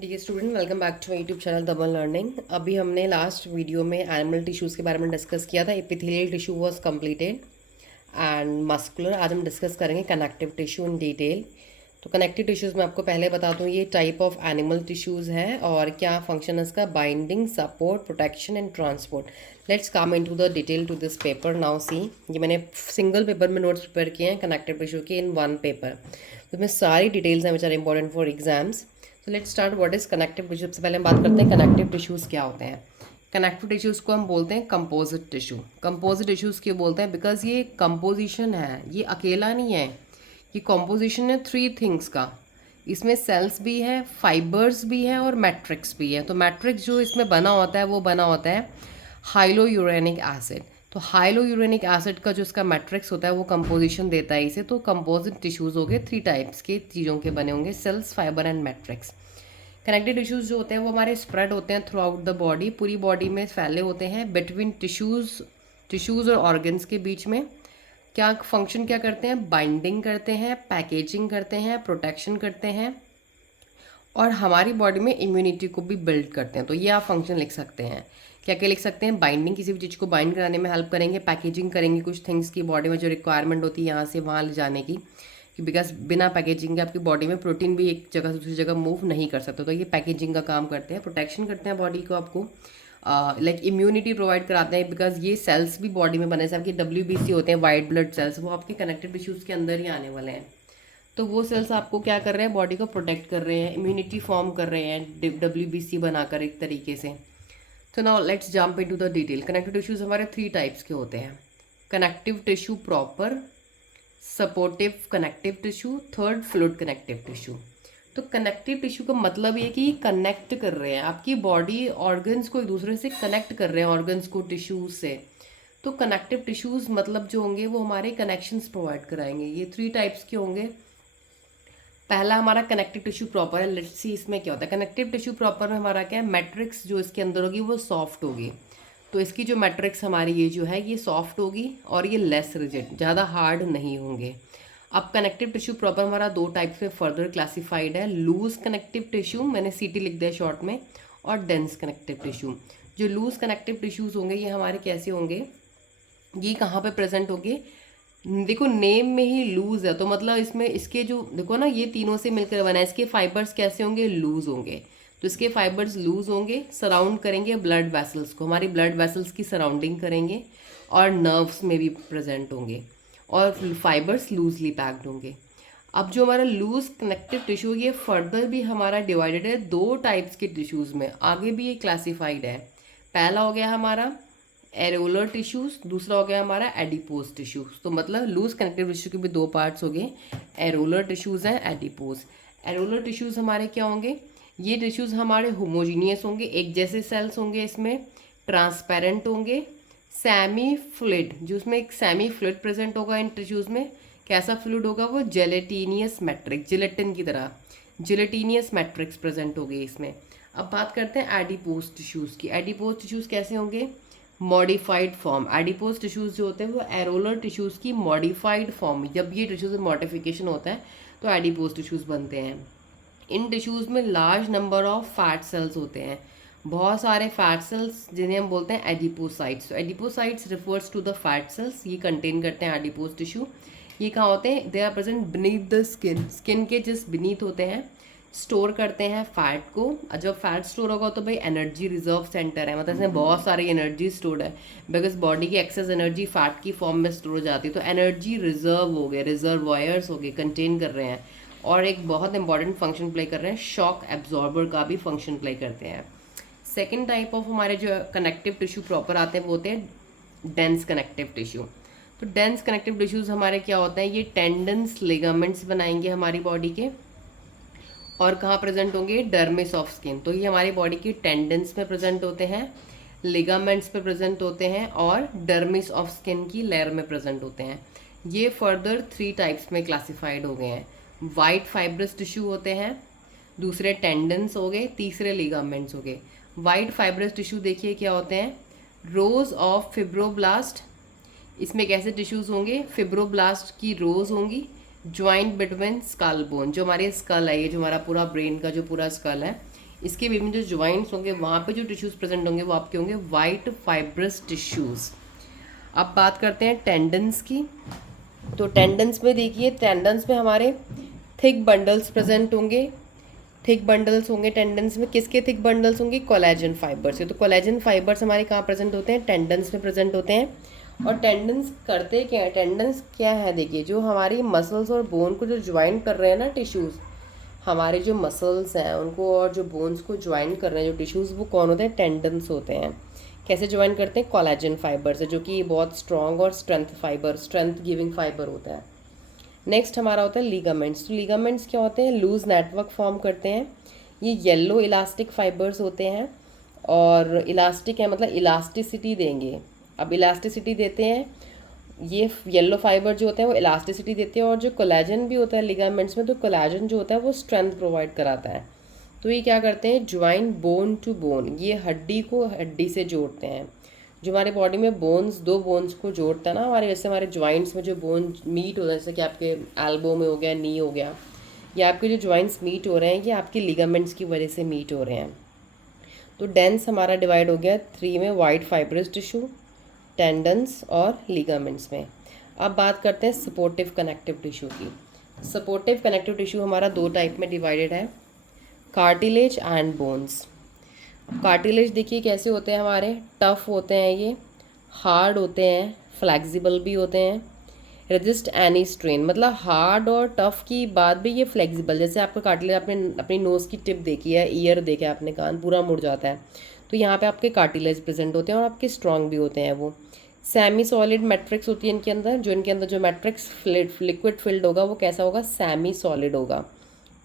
Dear student, welcome back to YouTube channel Double Learning. अभी हमने last video में animal tissues के बारे में डिस्कस किया था। Epithelial tissue was completed and muscular. आज हम डिस्कस करेंगे कनेक्टिव टिश्यू इन डिटेल। तो कनेक्टिव टिश्यूज़ में आपको पहले बता दूं ये टाइप ऑफ एनिमल टिश्यूज़ है और क्या फंक्शन है इसका, binding, support, protection and transport. Let's come into the detail to this paper now. See, ये मैंने सिंगल पेपर में नोट्स प्रिपेयर किए हैं कनेक्टिव टिश्यू के इन वन पेपर। तो इसमें सारी डिटेल्स हैं which are important for exams. तो let's start what is connective tissue. सबसे पहले हम बात करते हैं कनेक्टिव टिश्यूज़ क्या होते हैं। कनेक्टिव टिश्यूज़ को हम बोलते हैं कंपोजिट टिश्यू। कंपोजिट टिश्यूज़ क्यों बोलते हैं? बिकॉज ये कंपोजिशन है, ये अकेला नहीं है, ये कॉम्पोजिशन है थ्री थिंग्स का। इसमें सेल्स भी है, फाइबर्स भी है और मैट्रिक्स भी है। तो मैट्रिक्स जो इसमें बना होता है वो बना होता है हाइलोयूरेनिक एसिड। तो हाइलोयूरेनिक एसिड का जो इसका मैट्रिक्स होता है वो कंपोजिशन देता है इसे। तो कंपोजिट टिश्यूज़ हो गए, थ्री टाइप्स के चीज़ों के बने होंगे, cells, fibre and matrix. Connective tissues जो होते हैं वो हमारे स्प्रेड होते हैं थ्रू आउट द बॉडी, पूरी बॉडी में फैले होते हैं। बिटवीन टिश्यूज़ और ऑर्गन्स के बीच में क्या फंक्शन क्या करते हैं? बाइंडिंग करते हैं, पैकेजिंग करते हैं, प्रोटेक्शन करते हैं और हमारी बॉडी में इम्यूनिटी को भी बिल्ड करते हैं। तो ये आप फंक्शन लिख सकते हैं। क्या क्या लिख सकते हैं? बाइंडिंग, किसी भी चीज़ को बाइंड कराने में हेल्प करेंगे। पैकेजिंग करेंगे कुछ थिंग्स की बॉडी में जो रिक्वायरमेंट होती है यहाँ से वहाँ ले जाने की, बिकॉज बिना पैकेजिंग के आपकी बॉडी में प्रोटीन भी एक जगह से दूसरी जगह मूव नहीं कर सकता। तो ये पैकेजिंग का काम करते हैं। प्रोटेक्शन करते हैं बॉडी को, आपको लाइक इम्यूनिटी प्रोवाइड कराते हैं, बिकॉज ये सेल्स भी बॉडी में बने से आपके WBC होते हैं, वाइट ब्लड सेल्स, वो आपके कनेक्टिव टिश्यूज़ के अंदर ही आने वाले हैं। तो वो सेल्स आपको क्या कर रहे हैं? बॉडी को प्रोटेक्ट कर रहे हैं, इम्यूनिटी फॉर्म कर रहे हैं WBC बनाकर एक तरीके से। तो now let's jump into the detail. Connective tissues हमारे थ्री टाइप्स के होते हैं। Connective tissue proper, supportive connective tissue, third fluid connective tissue. तो कनेक्टिव टिश्यू का मतलब ये कि कनेक्ट कर रहे हैं आपकी बॉडी ऑर्गन्स को, एक दूसरे से कनेक्ट कर रहे हैं ऑर्गन्स को टिश्यूज से। तो कनेक्टिव टिश्यूज मतलब जो होंगे वो हमारे कनेक्शंस प्रोवाइड कराएंगे। ये थ्री टाइप्स के होंगे। पहला हमारा कनेक्टिव टिश्यू प्रॉपर है। लेट्स सी इसमें क्या होता है। कनेक्टिव टिश्यू प्रॉपर में हमारा क्या है? मैट्रिक्स जो इसके अंदर होगी वो सॉफ्ट होगी। तो इसकी जो मैट्रिक्स हमारी ये जो है ये सॉफ्ट होगी और ये लेस रिजिड, ज़्यादा हार्ड नहीं होंगे। अब कनेक्टिव टिश्यू प्रॉपर हमारा दो टाइप्स में फर्दर क्लासिफाइड है। लूज कनेक्टिव टिश्यू, मैंने CT लिख दिया शॉर्ट में, और डेंस कनेक्टिव टिश्यू। जो लूज कनेक्टिव टिश्यूज़ होंगे ये हमारे कैसे होंगे? ये कहाँ पे प्रेजेंट होंगे? देखो नेम में ही लूज है, तो मतलब इसमें इसके जो देखो ना, ये तीनों से मिलकर बना है। इसके फाइबर्स कैसे होंगे? लूज होंगे। तो इसके फाइबर्स लूज होंगे, सराउंड करेंगे ब्लड वेसल्स को, हमारी ब्लड वेसल्स की सराउंडिंग करेंगे और नर्व्स में भी प्रेजेंट होंगे और फाइबर्स लूजली पैक्ड होंगे। अब जो हमारा लूज कनेक्टिव टिश्यू, ये फर्दर भी हमारा डिवाइडेड है दो टाइप्स के टिश्यूज़ में, आगे भी ये क्लासिफाइड है। पहला हो गया हमारा एरोलर टिश्यूज, दूसरा हो गया हमारा एडिपोज टिश्यूज। तो मतलब लूज कनेक्टिव टिश्यू के भी दो पार्ट्स हो गए, एरोलर टिश्यूज हैं, एडिपोज। एरोलर टिश्यूज हमारे क्या होंगे? ये टिश्यूज हमारे होमोजीनियस होंगे, एक जैसे सेल्स होंगे, इसमें ट्रांसपेरेंट होंगे, सेमी फ्लूइड, जिसमें एक सेमी फ्लूइड प्रेजेंट होगा इन टिश्यूज में। कैसा फ्लूइड होगा वो? जेलेटिनियस मैट्रिक्स, जिलेटिन की तरह जिलेटिनियस मैट्रिक्स प्रेजेंट होगी इसमें। अब बात करते हैं एडिपोज टिश्यूज की। एडिपोज टिश्यूज कैसे होंगे? Modified form. एडिपोज टिश्यूज जो होते हैं वो एरोलर टिश्यूज की मॉडिफाइड फॉर्म। जब ये टिश्यूज में मॉडिफिकेशन होता है तो एडिपोज टिश्यूज बनते हैं। इन टिश्यूज में large number of fat cells होते हैं, बहुत सारे फैट सेल्स, जिन्हें हम बोलते हैं एडिपोसाइट्स। तो adipocytes refers to the fat cells, ये कंटेन करते हैं एडिपोज टिश्यू। ये कहाँ होते हैं? They are present beneath the skin, skin के जस्ट बीनीथ होते हैं। स्टोर करते हैं फैट को। जब फैट स्टोर होगा तो भाई एनर्जी रिजर्व सेंटर है, मतलब इसमें बहुत सारी एनर्जी स्टोर्ड है, बिकॉज बॉडी की एक्सेस एनर्जी फैट की फॉर्म में स्टोर हो जाती है। तो एनर्जी रिजर्व हो गए, रिजर्वायर्स हो गए, कंटेन कर रहे हैं और एक बहुत इंपॉर्टेंट फंक्शन प्ले कर रहे हैं, शॉक एब्जॉर्बर का भी फंक्शन प्ले करते हैं। सेकेंड टाइप ऑफ हमारे जो कनेक्टिव टिश्यू प्रॉपर आते हैं वो होते हैं डेंस कनेक्टिव टिश्यू। तो डेंस कनेक्टिव टिश्यूज हमारे क्या होते हैं? ये टेंडन्स, लिगामेंट्स बनाएंगे हमारी बॉडी के, और कहाँ प्रेजेंट होंगे? Dermis of skin. तो ये हमारी बॉडी की टेंडन्स में प्रेजेंट होते हैं, लिगामेंट्स पे प्रेजेंट होते हैं और डर्मिस ऑफ स्किन की लेयर में प्रेजेंट होते हैं। ये फर्दर थ्री टाइप्स में क्लासिफाइड हो गए हैं। वाइट फाइब्रस टिश्यू होते हैं, दूसरे टेंडन्स हो गए, तीसरे लिगामेंट्स हो गए। वाइट फाइब्रस टिश्यू देखिए क्या होते हैं? रोज ऑफ फिब्रोब्लास्ट। इसमें कैसे टिश्यूज होंगे? फिब्रोब्लास्ट की रोज होंगी, ज्वाइंट बिटवीन स्कल बोन, जो हमारे स्कल है, ये जो हमारा पूरा ब्रेन का जो पूरा स्कल है, इसके बीच में जो ज्वाइंट्स होंगे वहाँ पे जो टिश्यूज़ प्रेजेंट होंगे वो आपके होंगे वाइट फाइब्रस टिश्यूज़। अब बात करते हैं टेंडन्स की। तो टेंडन्स में देखिए, टेंडन्स में हमारे थिक बंडल्स प्रेजेंट होंगे। थिक बंडल्स होंगे टेंडन्स में, किसके थिक बंडल्स होंगे? कोलेजन फाइबर्स के। तो कोलेजन फाइबर्स हमारे कहाँ प्रेजेंट होते हैं? टेंडन्स में प्रेजेंट होते हैं। और टेंडन्स करते क्या है? टेंडन्स क्या है? देखिए, जो हमारी मसल्स और बोन को जो ज्वाइन कर रहे हैं ना टिश्यूज़, हमारे जो मसल्स हैं उनको और जो बोन्स को ज्वाइन कर रहे हैं जो टिश्यूज़, वो कौन होते हैं? टेंडन्स होते हैं। कैसे ज्वाइन करते हैं? कोलेजन फाइबर से, जो कि बहुत स्ट्रॉन्ग और स्ट्रेंथ गिविंग फाइबर होता है। नेक्स्ट हमारा होता है लीगामेंट्स। तो लीगामेंट्स क्या होते हैं? लूज नेटवर्क फॉर्म करते हैं। ये येलो इलास्टिक फाइबर्स होते हैं, और इलास्टिक है मतलब इलास्टिसिटी देंगे। अब इलास्टिसिटी देते हैं, ये येलो फाइबर जो होते हैं वो इलास्टिसिटी देते हैं, और जो कोलेजन भी होता है लिगामेंट्स में, तो कोलेजन जो होता है वो स्ट्रेंथ प्रोवाइड कराता है। तो ये क्या करते हैं? ज्वाइन बोन टू बोन, ये हड्डी को हड्डी से जोड़ते हैं। जो हमारे बॉडी में बोन्स, दो बोन्स को जोड़ता है ना हमारे, जैसे हमारे जॉइंट्स में जो बोन मीट होता है, जैसे कि आपके एल्बो में हो गया, नी हो गया, या आपके जो जॉइंट्स मीट हो रहे हैं ये आपके लिगामेंट्स की वजह से मीट हो रहे हैं। तो डेंस हमारा डिवाइड हो गया 3 में, वाइट फाइब्रस टिश्यू, टेंडन्स और लिगामेंट्स में। अब बात करते हैं सपोर्टिव कनेक्टिव टिश्यू की। सपोर्टिव कनेक्टिव टिश्यू हमारा 2 टाइप में डिवाइडेड है, कार्टिलेज एंड बोन्स। कार्टिलेज देखिए कैसे होते हैं हमारे, टफ होते हैं, ये हार्ड होते हैं, फ्लेक्सिबल भी होते हैं, रेजिस्ट एनी स्ट्रेन। मतलब हार्ड और टफ की बाद भी ये फ्लेक्सिबल, जैसे आपका कार्टिलेज, आपने अपनी नोज़ की टिप देखी है, ईयर देखा है आपने, कान पूरा मुड़ जाता है, तो यहाँ पे आपके कार्टिलेज प्रेजेंट होते हैं और आपके स्ट्रॉन्ग भी होते हैं वो। सेमी सॉलिड मैट्रिक्स होती है इनके अंदर, जो इनके अंदर जो मैट्रिक्स लिक्विड फिल्ड होगा वो कैसा होगा? सेमी सॉलिड होगा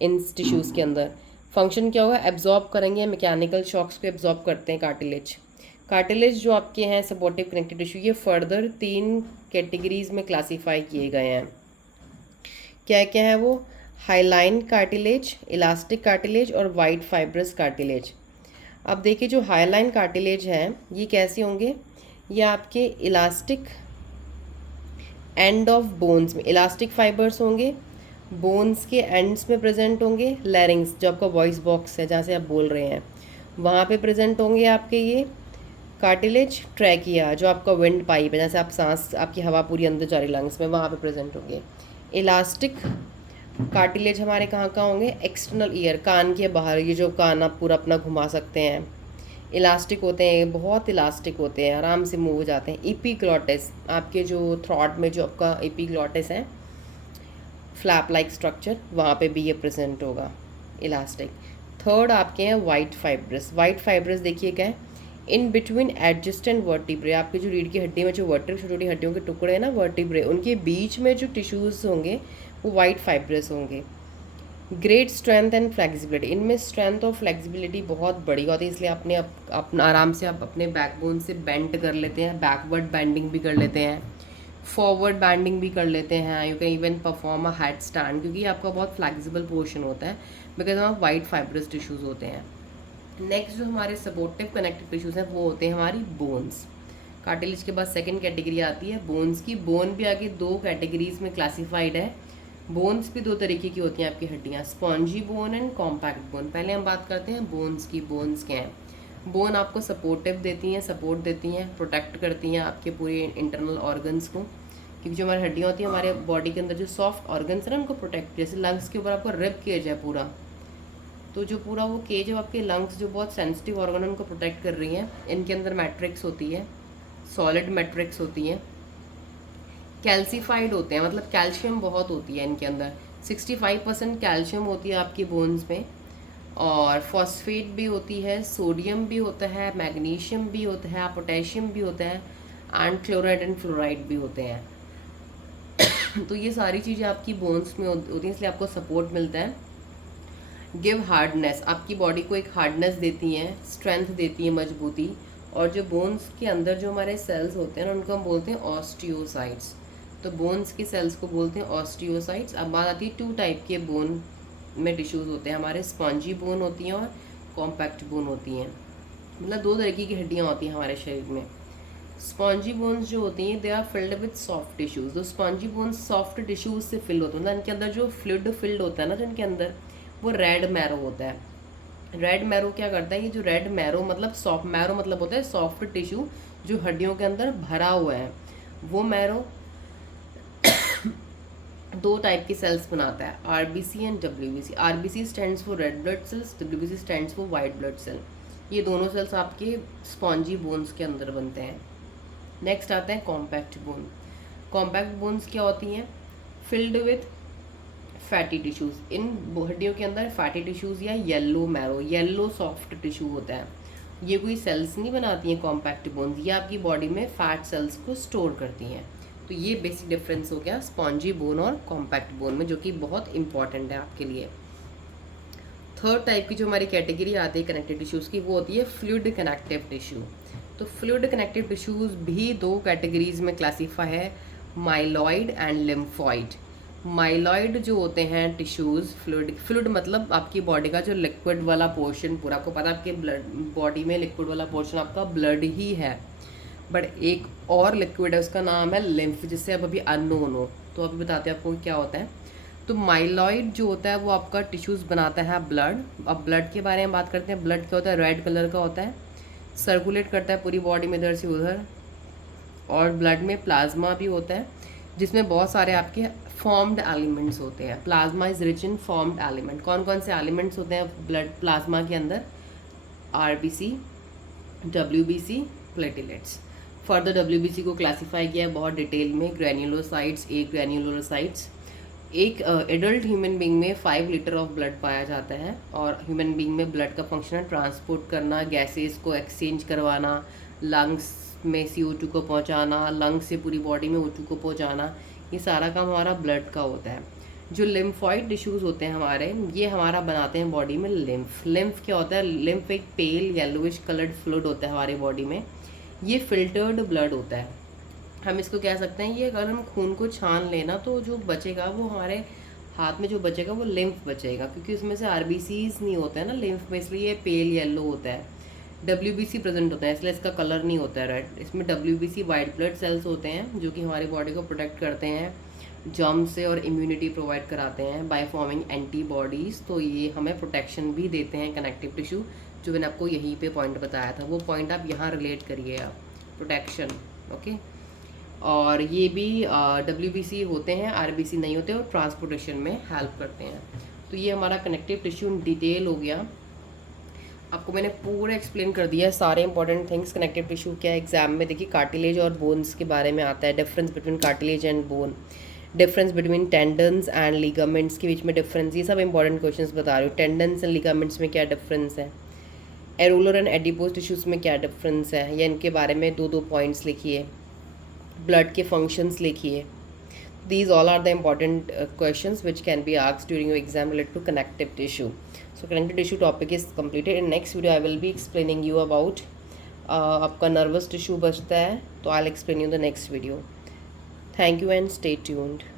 इन टिश्यूज़ के अंदर। फंक्शन क्या होगा? एब्जॉर्ब करेंगे, मैकेनिकल शॉक्स को एब्जॉर्ब करते हैं कार्टिलेज। कार्टिलेज जो आपके हैं सपोर्टिव कनेक्टिव टिश्यू, ये फर्दर 3 कैटेगरीज में क्लासीफाई किए गए हैं। क्या क्या है वो? हाईलाइन कार्टिलेज, इलास्टिक कार्टिलेज और वाइट फाइब्रस कार्टिलेज। अब देखिए, जो हाईलाइन कार्टिलेज हैं ये कैसे होंगे? ये आपके इलास्टिक एंड ऑफ बोन्स में, इलास्टिक फाइबर्स होंगे, बोन्स के एंड्स में प्रेजेंट होंगे। लैरिंग्स, जो आपका वॉइस बॉक्स है जहाँ से आप बोल रहे हैं, वहाँ पे प्रेजेंट होंगे आपके ये कार्टिलेज। ट्रैकिया, जो आपका विंड पाइप है, जैसे आप सांस, आपकी हवा पूरी अंदर जा रही लंग्स में, वहाँ पे प्रेजेंट होंगे। इलास्टिक कार्टिलेज हमारे कहाँ कहाँ होंगे? एक्सटर्नल ईयर, कान के बाहर, ये जो कान आप पूरा अपना घुमा सकते हैं, इलास्टिक होते हैं, बहुत इलास्टिक होते हैं, आराम से मूव हो जाते हैं। एपिग्लॉटिस, आपके जो थ्रॉट में जो आपका एपिग्लॉटिस है, फ्लैप लाइक स्ट्रक्चर, वहाँ पे भी ये प्रेजेंट होगा, इलास्टिक। थर्ड आपके हैं वाइट फाइब्रस। वाइट फाइब्रस देखिए क्या है? इन बिटवीन एडजस्टेंट वर्टिब्रे, आपकी जो रीढ़ की हड्डी में जो छोटी छोटी हड्डियों के टुकड़े हैं ना, वर्टिब्रे, उनके बीच में जो टिश्यूज़ होंगे वो वाइट फाइब्रस होंगे। ग्रेट स्ट्रेंथ एंड फ्लेक्सिबिलिटी, इनमें स्ट्रेंथ और फ्लेक्सिबिलिटी बहुत बड़ी होती है, इसलिए अपने अपना आराम से आप अपने बैकबोन से बेंड कर लेते हैं, बैकवर्ड बैंडिंग भी कर लेते हैं, फॉरवर्ड बैंडिंग भी कर लेते हैं। You can even perform a head stand, क्योंकि आपका बहुत फ्लेक्सिबल पोर्शन होता है, because of white fibrous tissues होते हैं। नेक्स्ट जो हमारे सपोर्टिव कनेक्टिव टिश्यूज़ हैं वो होते हैं हमारी बोन्स। कार्टिलेज के बाद सेकंड कैटेगरी आती है बोन्स की। बोन भी आगे 2 कैटेगरीज में क्लासिफाइड है। बोन्स भी 2 तरीके की होती हैं आपकी हड्डियाँ, spongy bone and compact bone. पहले हम बात करते हैं बोन्स की। बोन्स क्या हैं? बोन आपको सपोर्टिव देती हैं, सपोर्ट देती हैं, प्रोटेक्ट करती हैं आपके पूरे इंटरनल ऑर्गन्स को, क्योंकि जो हमारी हड्डियाँ होती हैं हमारे बॉडी के अंदर जो सॉफ्ट ऑर्गन्स हैं ना उनको प्रोटेक्ट, जैसे लंग्स के ऊपर आपका रिब केज है पूरा, तो जो पूरा वो केज है आपके लंग्स जो बहुत सेंसिटिव ऑर्गन है उनको प्रोटेक्ट कर रही हैं। इनके अंदर मैट्रिक्स होती है, सॉलिड मैट्रिक्स होती हैं, कैल्सीफाइड होते हैं, मतलब कैल्शियम बहुत होती है इनके अंदर, 65% कैल्शियम होती है आपकी बोन्स में, और फॉस्फेट भी होती है, सोडियम भी होता है, मैग्नीशियम भी होता है, पोटेशियम भी होता है, एंड क्लोराइड एंड फ्लोराइड भी होते हैं। तो ये सारी चीज़ें आपकी बोन्स में होती हैं, इसलिए आपको सपोर्ट मिलता है। गिव हार्डनेस, आपकी बॉडी को एक हार्डनेस देती हैं, स्ट्रेंथ देती है, मजबूती। और जो बोन्स के अंदर जो हमारे सेल्स होते हैं ना उनको हम बोलते हैं ऑस्टियोसाइट्स। तो बोन्स के सेल्स को बोलते हैं ऑस्टियोसाइट्स। अब बात आती है 2 टाइप के बोन में टिश्यूज़ होते हैं हमारे, स्पॉन्जी बोन होती हैं और कॉम्पैक्ट बोन होती हैं। मतलब 2 तरीके की हड्डियाँ होती हैं हमारे शरीर में। स्पॉन्जी बोन्स जो होती हैं they are filled with soft tissues. तो स्पॉन्जी बोन्स सॉफ्ट टिश्यूज़ से फिल होते हैं, मतलब इनके अंदर जो फ्लूइड फिल्ड होता है ना जो इनके अंदर, वो रेड मैरो होता है। रेड मैरो क्या करता है, ये जो रेड मैरो मतलब सॉफ्ट मैरो मतलब होता है सॉफ्ट टिश्यू जो हड्डियों के अंदर भरा हुआ है, वो मैरो दो टाइप की सेल्स बनाता है, RBC and WBC. RBC stands for red blood cells, WBC stands for white blood cell. ये दोनों सेल्स आपके स्पॉन्जी बोन्स के अंदर बनते हैं। नेक्स्ट आते हैं कॉम्पैक्ट बोन। कॉम्पैक्ट बोन्स क्या होती हैं, फिल्ड विथ फैटी टिश्यूज़। इन हड्डियों के अंदर फैटी टिश्यूज़ या yellow marrow, yellow soft tissue होता है। ये कोई सेल्स नहीं बनाती हैं कॉम्पैक्ट बोन्स, ये आपकी बॉडी में फैट सेल्स को स्टोर करती हैं। तो ये बेसिक डिफरेंस हो गया स्पॉन्जी बोन और कॉम्पैक्ट बोन में, जो कि बहुत इंपॉर्टेंट है आपके लिए। थर्ड टाइप की जो हमारी कैटेगरी आती है कनेक्टिव टिश्यूज़ की, वो होती है फ्लूइड कनेक्टिव टिश्यू। तो फ्लूइड कनेक्टिव टिश्यूज़ भी दो कैटेगरीज में क्लासीफाई है, माइलॉइड एंड लिम्फॉइड। माइलॉइड जो होते हैं टिश्यूज़, फ्लूइड मतलब आपकी बॉडी का जो लिक्विड वाला पोर्शन, पूरा आपको पता है आपके ब्लड बॉडी में लिक्विड वाला पोर्शन आपका ब्लड ही है, बट एक और लिक्विड है उसका नाम है लिम्फ, जिससे अब अभी अननोन हो, तो अभी बताते हैं आपको क्या होता है। तो माइलॉइड जो होता है वो आपका टिश्यूज़ बनाता है ब्लड। अब ब्लड के बारे में बात करते हैं। ब्लड क्या होता है, रेड कलर का होता है, सर्कुलेट करता है पूरी बॉडी में इधर से उधर। और ब्लड में प्लाज्मा भी होता है, जिसमें बहुत सारे आपके फॉर्म्ड एलिमेंट्स होते हैं। Plasma is rich in formed element. कौन कौन से एलिमेंट्स होते हैं ब्लड प्लाज्मा के अंदर, RBC, WBC, platelets. Further WBC को क्लासीफाई किया है बहुत डिटेल में, ग्रैन्युलोसाइट्स, ए ग्रैन्युलोसाइट्स। एक एडल्ट ह्यूमन बींग में 5 लीटर ऑफ ब्लड पाया जाता है, और ह्यूमन बींग में ब्लड का फंक्शन है ट्रांसपोर्ट करना, गैसेस को एक्सचेंज करवाना, लंग्स में CO2 को पहुंचाना, लंग्स से पूरी बॉडी में O2 को पहुंचाना, ये सारा काम हमारा ब्लड का होता है। जो लिम्फॉइड टिश्यूज़ होते हैं हमारे, ये हमारा बनाते हैं बॉडी में लिम्फ। लिम्फ क्या होता है, लिम्फ एक पेल येलोइश कलर्ड फ्लूइड होता है हमारी बॉडी में। ये फिल्टर्ड ब्लड होता है, हम इसको कह सकते हैं। ये अगर हम खून को छान लेना तो जो बचेगा वो हमारे हाथ में जो बचेगा वो लिम्फ बचेगा, क्योंकि उसमें से आरबीसीज नहीं होता है ना लिम्फ में, इसलिए ये पेल येलो होता है। डब्ल्यूबीसी प्रेजेंट होता है, इसलिए इसका कलर नहीं होता है रेड। इसमें डब्ल्यूबीसी वाइट ब्लड सेल्स होते हैं, जो कि हमारी बॉडी को प्रोटेक्ट करते हैं जर्म से और इम्यूनिटी प्रोवाइड कराते हैं बाय फॉर्मिंग एंटीबॉडीज़। तो ये हमें प्रोटेक्शन भी देते हैं कनेक्टिव टिश्यू, जो मैंने आपको यहीं पे पॉइंट बताया था, वो पॉइंट आप यहाँ रिलेट करिए आप, प्रोटेक्शन। ओके, और ये भी डब्ल्यूबीसी होते हैं, आरबीसी नहीं होते, और ट्रांसपोर्टेशन में हेल्प करते हैं। तो ये हमारा कनेक्टिव टिश्यू इन डिटेल हो गया। आपको मैंने पूरा एक्सप्लेन कर दिया है सारे इंपॉर्टेंट थिंग्स। कनेक्टिव टिश्यू क्या है, एग्जाम में देखिए कार्टिलेज और बोन्स के बारे में आता है, difference between cartilage and bone, difference between tendons and ligaments के बीच में डिफरेंस, ये सब इंपॉर्टेंट क्वेश्चंस बता रही हूँ। टेंडन्स एंड लिगामेंट्स में क्या डिफरेंस है, एरोलर एंड एडिपोज टिश्यूज़ में क्या डिफरेंस है, या इनके बारे में 2-2 पॉइंट्स लिखिए। ब्लड के फंक्शंस लिखिए। These all are the important questions which can be asked during your exam related to connective tissue. So connective tissue topic is completed. In next video I will be explaining you about आपका nervous tissue बचता है, तो I'll explain you the next video. Thank you and stay tuned.